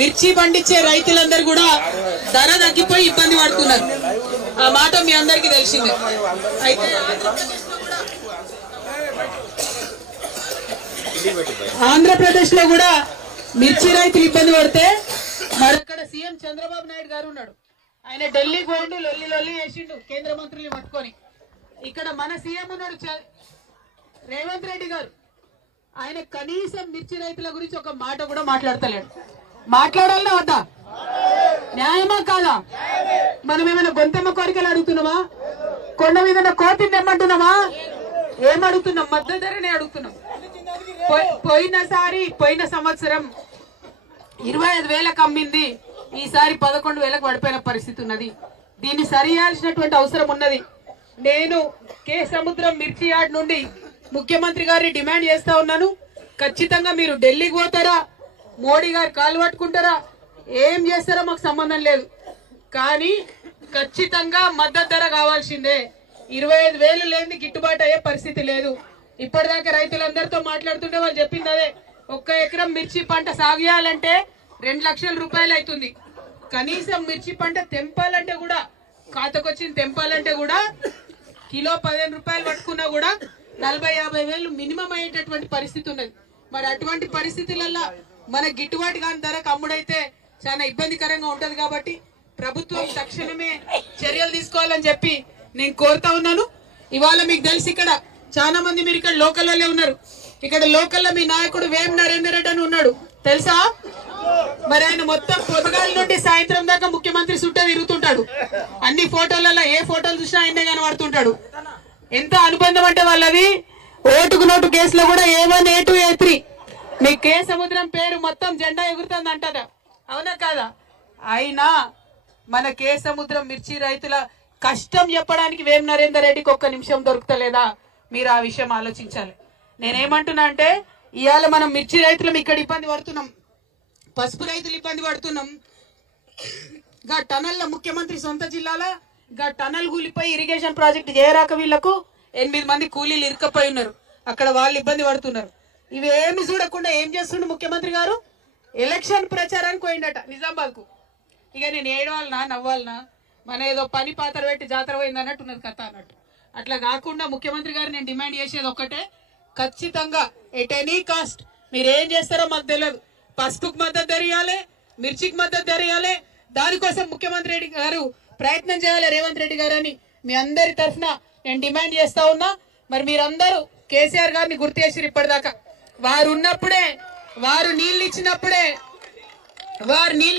మిర్చి పండించే రైతులందరూ కూడా ధర తగ్గిపోయి ఇబ్బంది పడుతున్నారు. ఆ మాట మీ అందరికీ తెలిసిందే. అయితే ఆంధ్రప్రదేశ్ లో కూడా మిర్చి రైతులు ఇబ్బంది పడితే మరక్కడ సీఎం చంద్రబాబు నాయుడు గారు ఉన్నాడు. ఆయన ఢిల్లీకి పోయిండు, లొల్లి లొల్లి చేసిండు కేంద్ర మంత్రుల్ని పట్టుకొని. ఇక్కడ మన సీఎం ఉన్నాడు రేవంత్ రెడ్డి గారు. ఆయన కనీసం మిర్చి రైతుల గురించి ఒక మాట కూడా మాట్లాడతలేడు. మాట్లాడాలన్నా వద్దా? న్యాయమా కాదా? మనం ఏమైనా గొంతెమ్మ కోరికలు అడుగుతున్నామా? కొండ మీద కోతిని తెమ్మంటున్నామా? ఏమడుగుతున్నాం? మద్దతు ధరనే అడుగుతున్నాం. పోయిన సంవత్సరం 25,000కు అమ్మింది, ఈసారి 11,000కు పడిపోయిన పరిస్థితి ఉన్నది. దీన్ని సరి చేయాల్సినటువంటి అవసరం ఉన్నది. నేను కే సముద్రం మిర్చి యార్డ్ నుండి ముఖ్యమంత్రి గారిని డిమాండ్ చేస్తా ఉన్నాను. ఖచ్చితంగా మీరు ఢిల్లీకి పోతారా, మోడీ గారు కాలు పట్టుకుంటారా, ఏం చేస్తారో మాకు సంబంధం లేదు, కానీ ఖచ్చితంగా మద్దతు ధర కావాల్సిందే. 25,000 లేని గిట్టుబాటు అయ్యే పరిస్థితి లేదు. ఇప్పటిదాకా రైతులందరితో మాట్లాడుతుంటే వాళ్ళు చెప్పింది అదే. 1 ఎకరం మిర్చి పంట సాగు చేయాలంటే 2 లక్షల రూపాయలు అవుతుంది. కనీసం మిర్చి పంట తెంపాలంటే కూడా, ఖాతాకొచ్చింది తెంపాలంటే కూడా కిలో 15 రూపాయలు పట్టుకున్నా కూడా 40-50 వేలు మినిమం అయ్యేటటువంటి పరిస్థితి ఉన్నది. మరి అటువంటి పరిస్థితులలో మన గిట్టుబాటు కాని ధరకు అమ్ముడైతే చాలా ఇబ్బందికరంగా ఉంటది. కాబట్టి ప్రభుత్వం తక్షణమే చర్యలు తీసుకోవాలని చెప్పి నేను కోరుతా ఉన్నాను. ఇవాళ మీకు తెలిసి ఇక్కడ చాలా మంది మీరు ఇక్కడ లోకల్లోనే ఉన్నారు. ఇక్కడ లోకల్లో మీ నాయకుడు వేం నరేందర్ రెడ్డి అని ఉన్నాడు, తెలుసా? మరి ఆయన మొత్తం పొద్దుగాల నుండి సాయంత్రం దాకా ముఖ్యమంత్రి చుట్టూ తిరుగుతుంటాడు. అన్ని ఫోటోలలో ఏ ఫోటోలు చూసినా ఆయనే కనబడుతుంటాడు. ఎంత అనుబంధం అంటే వాళ్ళది. ఓటుకు నోటు కేసులో కూడా A1, A2, A3 మీ కే సముద్రం పేరు మొత్తం జెండా ఎగురుతుంది అంటదా, అవునా కాదా? అయినా మన కే సముద్రం మిర్చి రైతుల కష్టం చెప్పడానికి వేం నరేందర్ రెడ్డికి 1 నిమిషం దొరుకుతలేదా? మీరు ఆ విషయం ఆలోచించాలి. నేనేమంటున్నా అంటే ఇవాళ మనం మిర్చి రైతులం ఇక్కడ ఇబ్బంది పడుతున్నాం, పసుపు రైతులు ఇబ్బంది పడుతున్నాం. గా టనల్ ముఖ్యమంత్రి సొంత జిల్లాల గా టనల్ కూలిపోయి ఇరిగేషన్ ప్రాజెక్ట్ చేయరాక వీళ్లకు 8 మంది కూలీలు ఇరుకపోయి ఉన్నారు. అక్కడ వాళ్ళు ఇబ్బంది పడుతున్నారు. ఇవి ఏమి చూడకుండా ఏం చేస్తుండే ముఖ్యమంత్రి గారు? ఎలక్షన్ ప్రచారానికి పోయిండట నిజామాబాద్ కు. ఇక నేను ఏడవాలనా నవ్వాలనా, మన ఏదో పని పాత్ర పెట్టి జాతర పోయింది అన్నట్టు ఉన్నది కథ అన్నట్టు. అట్లా కాకుండా ముఖ్యమంత్రి గారు నేను డిమాండ్ చేసేది ఒక్కటే, ఖచ్చితంగా ఎట్ ఎనీ కాస్ట్ మీరు ఏం చేస్తారో మాకు తెలియదు, పసుపుకు మద్దతు ధర ఇవ్వాలి, మిర్చికి మద్దతు ధర ఇవ్వాలి. దానికోసం ముఖ్యమంత్రి రెడ్డి గారు ప్రయత్నం చేయాలి, రేవంత్ రెడ్డి గారు అని మీ అందరి తరఫున నేను డిమాండ్ చేస్తా ఉన్నా. మరి మీరందరూ కేసీఆర్ గారిని గుర్తు చేసిరు. ఇప్పటిదాకా వారు ఉన్నప్పుడే, వారు నీళ్ళు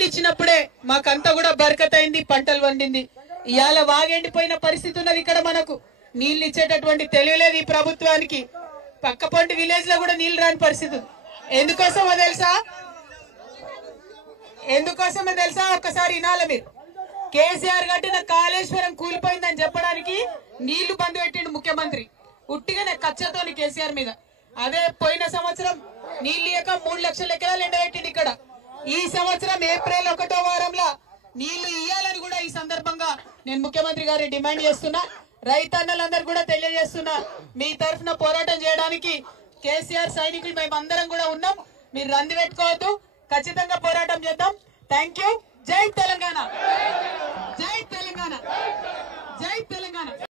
ఇచ్చినప్పుడే మాకంతా కూడా బరకత్ అయింది, పంటలు వండింది. ఇవాళ వాగెండిపోయిన పరిస్థితి ఉన్నది. ఇక్కడ మనకు నీళ్లు ఇచ్చేటటువంటి తెలియలేదు ఈ ప్రభుత్వానికి. పక్కపొంటి విలేజ్ లో కూడా నీళ్లు రాని పరిస్థితి. ఎందుకోసమో తెలుసా? ఒక్కసారి వినాలి మీరు. కేసీఆర్ కట్టిన కాళేశ్వరం కూలిపోయిందని చెప్పడానికి నీళ్లు బంద్ పెట్టిండు ముఖ్యమంత్రి, ఉట్టిగానే కచ్చతోని కేసీఆర్ మీద. అదే పోయిన సంవత్సరం నీళ్లు ఇయ్యక 3 లక్షల ఎకరాలు ఎండబెట్టిండు ఇక్కడ. ఈ సంవత్సరం ఏప్రిల్ 1వ వారంలో నీళ్లు ఇయ్యాలని కూడా ఈ సందర్భంగా నేను ముఖ్యమంత్రి గారిని డిమాండ్ చేస్తున్నా. రైతన్నలందరూ కూడా తెలియజేస్తున్నా, మీ తరఫున పోరాటం చేయడానికి కేసీఆర్ సైనికులు మేమందరం కూడా ఉన్నాం. మీరు రంది పెట్టుకోవద్దు, ఖచ్చితంగా పోరాటం చేద్దాం. Thank you. జై తెలంగాణ, జై తెలంగాణ, జై తెలంగాణ.